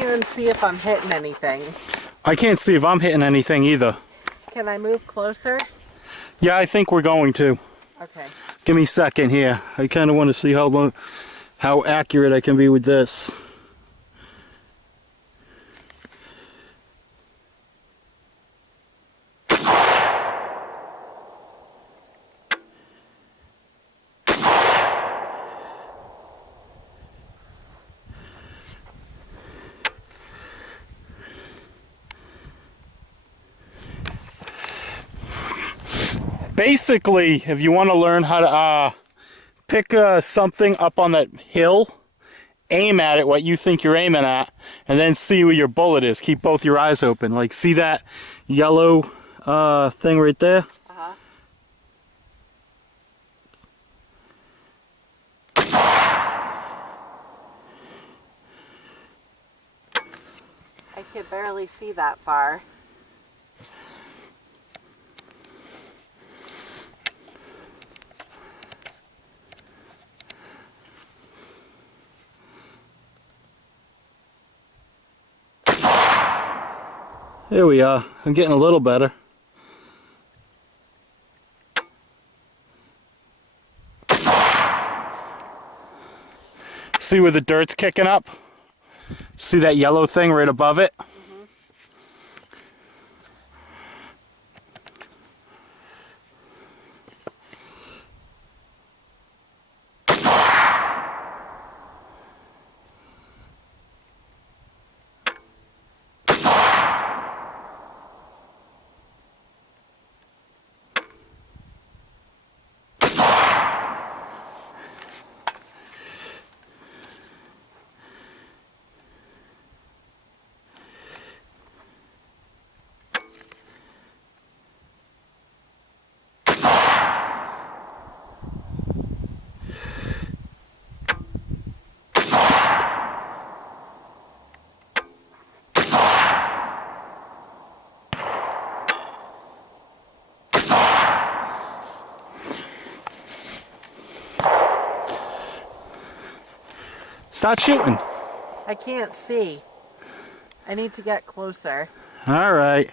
even see if I'm hitting anything. I can't see if I'm hitting anything either. Can I move closer? Yeah, I think we're going to. Okay. Give me a second here. I kind of want to see how accurate I can be with this. Basically, if you want to learn how to pick something up on that hill, aim at it, what you think you're aiming at, and then see where your bullet is. Keep both your eyes open. Like, see that yellow thing right there? Uh-huh. I can barely see that far. There we are. I'm getting a little better. See where the dirt's kicking up? See that yellow thing right above it? Start shooting. I can't see. I need to get closer. All right.